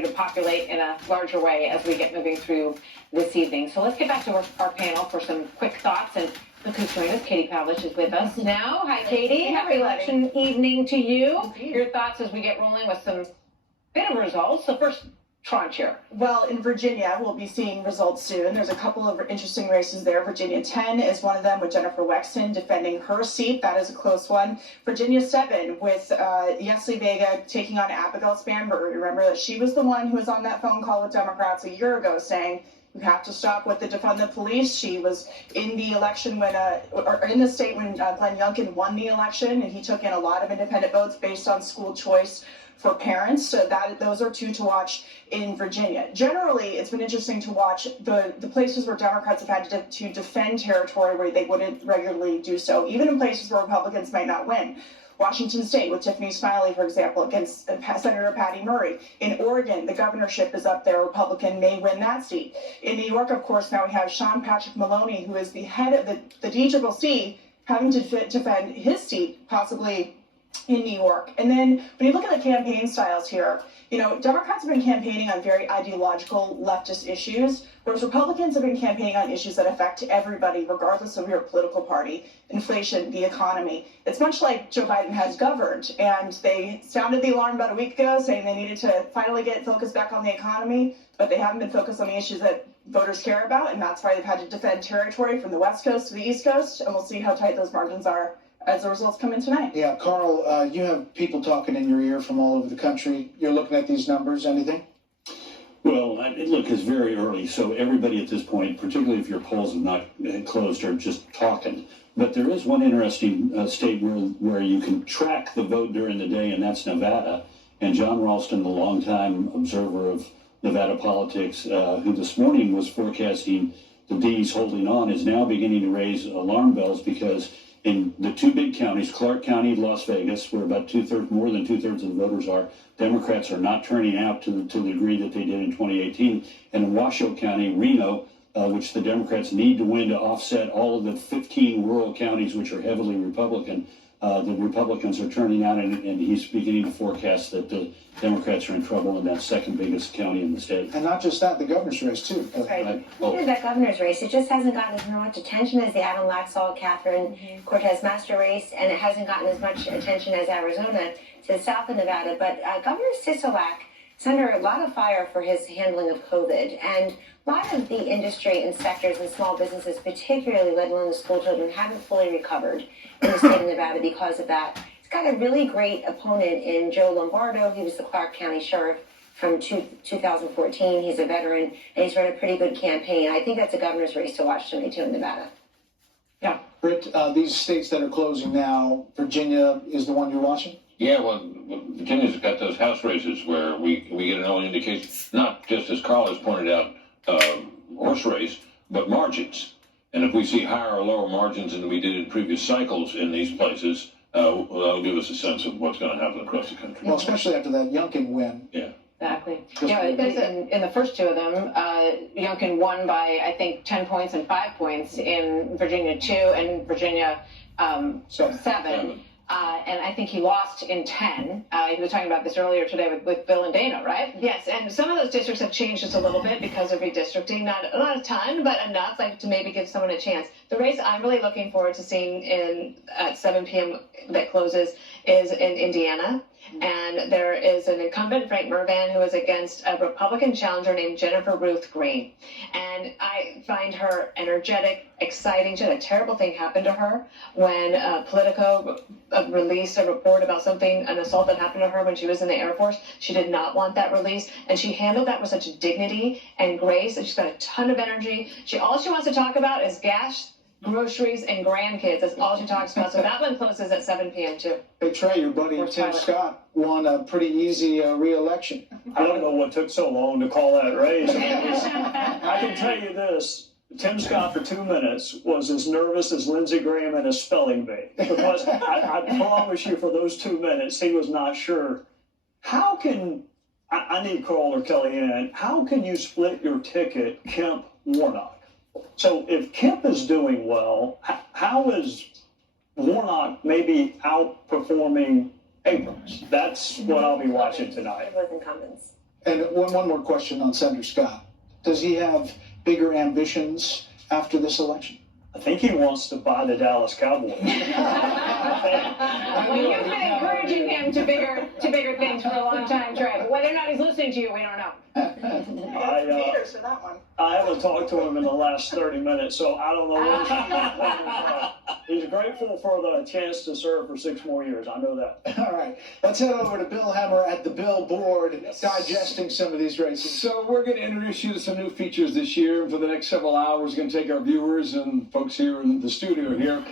to populate in a larger way as we get moving through this evening. So let's get back to our panel for some quick thoughts. And look who's joined us. Katie Pavlich is with us now. Hi, Katie. Happy election evening to you. Your thoughts as we get rolling with some bit of results. The first tranche here. Well, in Virginia, we'll be seeing results soon. There's a couple of interesting races there. Virginia 10 is one of them with Jennifer Wexton defending her seat. That is a close one. Virginia 7 with Yesli Vega taking on Abigail Spanberger. Remember that she was the one who was on that phone call with Democrats a year ago saying, you have to stop with the defund the police. She was in the election when, or in the state when Glenn Youngkin won the election, and he took in a lot of independent votes based on school choice for parents. So those are two to watch in Virginia. Generally, it's been interesting to watch the places where Democrats have had to defend territory where they wouldn't regularly do so, even in places where Republicans might not win. Washington State with Tiffany Smiley, for example, against Senator Patty Murray. In Oregon, the governorship is up there. Republican may win that seat. In New York, of course, now we have Sean Patrick Maloney, who is the head of the DCCC, having to defend his seat, possibly in New York. And then when you look at the campaign styles here, you know, Democrats have been campaigning on very ideological leftist issues, whereas Republicans have been campaigning on issues that affect everybody, regardless of your political party, inflation, the economy. It's much like Joe Biden has governed, and they sounded the alarm about a week ago saying they needed to finally get focused back on the economy, but they haven't been focused on the issues that voters care about, and that's why they've had to defend territory from the West Coast to the East Coast, and we'll see how tight those margins are as the results come in tonight. Yeah, Carl, you have people talking in your ear from all over the country. You're looking at these numbers, anything? Well, look, it's very early, so everybody at this point, particularly if your polls have not closed, are just talking. But there is one interesting state where you can track the vote during the day, and that's Nevada. And John Ralston, the longtime observer of Nevada politics, who this morning was forecasting the D's holding on, is now beginning to raise alarm bells because in the two big counties, Clark County, Las Vegas, where about more than two-thirds of the voters are, Democrats are not turning out to the degree that they did in 2018. And in Washoe County, Reno, which the Democrats need to win to offset all of the 15 rural counties which are heavily Republican, the Republicans are turning out, and he's beginning to forecast that the Democrats are in trouble in that second biggest county in the state. And not just that, the governor's race, too. Right. That governor's race, it just hasn't gotten as much attention as the Adam Laxalt, Catherine Cortez Master race, and it hasn't gotten as much attention as Arizona to the south of Nevada. But Governor Sisolak is under a lot of fire for his handling of COVID, and a lot of the industry and sectors and small businesses, particularly let alone the school children, haven't fully recovered in the state of Nevada because of that. He's got a really great opponent in Joe Lombardo. He was the Clark County Sheriff from 2014. He's a veteran, and he's run a pretty good campaign. I think that's a governor's race to watch tonight, too, in Nevada. Yeah. Britt, these states that are closing now, Virginia is the one you're watching? Yeah, well, Virginia's got those House races where we get an early indication, not just as Carl has pointed out, horse race, but margins. And if we see higher or lower margins than we did in previous cycles in these places, that'll give us a sense of what's going to happen across the country. Well, especially after that Youngkin win. Yeah. Exactly. Yeah, in the first two of them, Youngkin won by, I think, 10 points and 5 points in Virginia 2 and Virginia 7. And I think he lost in 10. He was talking about this earlier today with Bill and Dana, right? Yes, and some of those districts have changed just a little bit because of redistricting. Not a ton, but enough like to maybe give someone a chance. The race I'm really looking forward to seeing at 7 p.m. that closes is in Indiana. And there is an incumbent, Frank Mervan, who is against a Republican challenger named Jennifer Ruth Green. And I find her energetic, exciting. She had a terrible thing happen to her when Politico released a report about an assault that happened to her when she was in the Air Force. She did not want that released, and she handled that with such dignity and grace, and she's got a ton of energy. All she wants to talk about is gas, groceries, and grandkids. That's all she talks about. So that one closes at 7 p.m. too. Hey, Trey, your buddy Tim Scott won a pretty easy re-election. I don't know what took so long to call that race. I can tell you this. Tim Scott for 2 minutes was as nervous as Lindsey Graham in a spelling bee. Because I promise you for those 2 minutes, he was not sure. How can, I need Carl or Kellyanne, how can you split your ticket Kemp-Warnock? So if Kemp is doing well, how is Warnock maybe outperforming Abrams? That's what I'll be watching tonight. Both incumbents. And one more question on Senator Scott. Does he have bigger ambitions after this election? I think he wants to buy the Dallas Cowboys. Well, you've been encouraging him to bigger things for a long time, Trey. But whether or not he's listening to you, we don't know. Haters for that one. I haven't talked to him in the last 30 minutes, so I don't know what he's thinking. He's grateful for the chance to serve for 6 more years. I know that. All right, let's head over to Bill Hemmer at the Billboard, digesting some of these races. So we're going to introduce you to some new features this year. For the next several hours, we're going to take our viewers and folks here in the studio here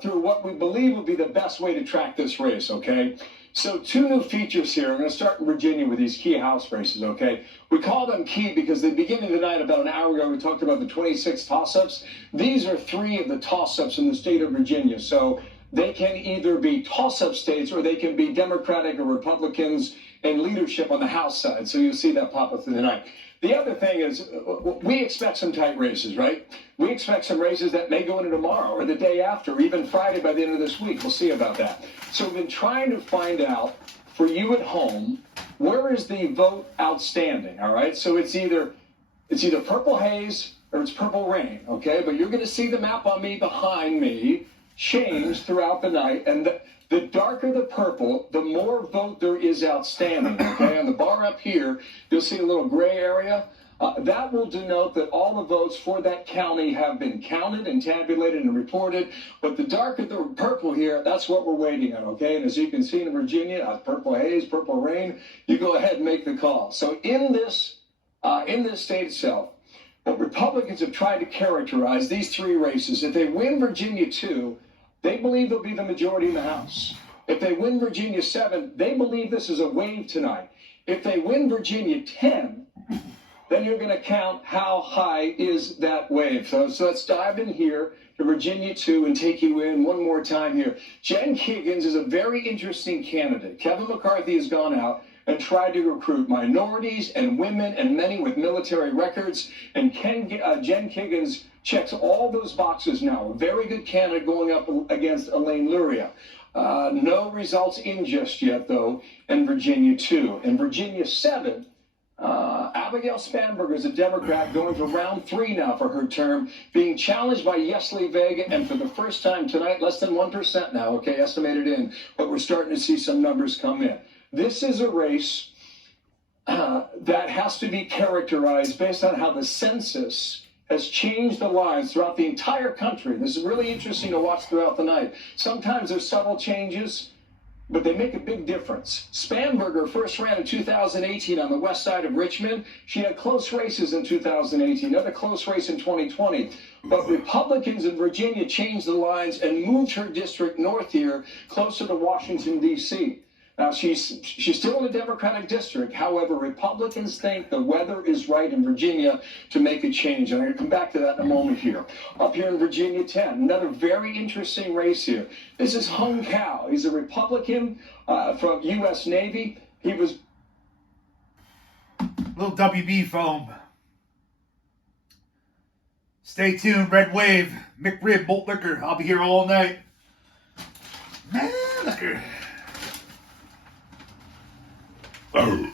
through what we believe will be the best way to track this race, okay? So 2 new features here. I'm going to start in Virginia with these key house races, okay? We call them key because the beginning of the night, about an hour ago, we talked about the 26 toss-ups. These are 3 of the toss-ups in the state of Virginia. So they can either be toss-up states or they can be Democratic or Republicans in leadership on the House side. So you'll see that pop up through the night. The other thing is we expect some tight races, right? We expect some races that may go into tomorrow or the day after, or even Friday by the end of this week. We'll see about that. So we've been trying to find out for you at home, where is the vote outstanding, all right? So it's either purple haze or it's purple rain, okay? But you're going to see the map on me behind me change throughout the night, and the darker the purple, the more vote there is outstanding, okay? On the bar up here, you'll see a little gray area. That will denote that all the votes for that county have been counted and tabulated and reported. But the darker the purple here, that's what we're waiting on, okay? And as you can see in Virginia, purple haze, purple rain, you go ahead and make the call. So in this state itself, what Republicans have tried to characterize these 3 races. If they win Virginia 2, they believe they'll be the majority in the House. If they win Virginia 7, they believe this is a wave tonight. If they win Virginia 10, then you're going to count how high is that wave. So let's dive in here to Virginia 2 and take you in one more time here. Jen Kiggins is a very interesting candidate. Kevin McCarthy has gone out and tried to recruit minorities and women and many with military records. And Jen Kiggins checks all those boxes now. A very good candidate going up against Elaine Luria. No results in just yet, though, in Virginia 2. In Virginia 7, Abigail Spanberger is a Democrat going to round 3 now for her term, being challenged by Yesli Vega, and for the first time tonight, less than 1% now, okay, estimated in, but we're starting to see some numbers come in. This is a race that has to be characterized based on how the census has changed the lines throughout the entire country. This is really interesting to watch throughout the night. Sometimes there's subtle changes, but they make a big difference. Spanberger first ran in 2018 on the west side of Richmond. She had close races in 2018, another close race in 2020. But Republicans in Virginia changed the lines and moved her district north here, closer to Washington, D.C. Now, she's still in a Democratic district. However, Republicans think the weather is right in Virginia to make a change. And I'm going to come back to that in a moment here. Up here in Virginia 10, another very interesting race here. This is Hung Cao. He's a Republican from U.S. Navy. He was... Little WB foam. Stay tuned, Red Wave, McRib, Malt Liquor. I'll be here all night. Man, liquor. Oh.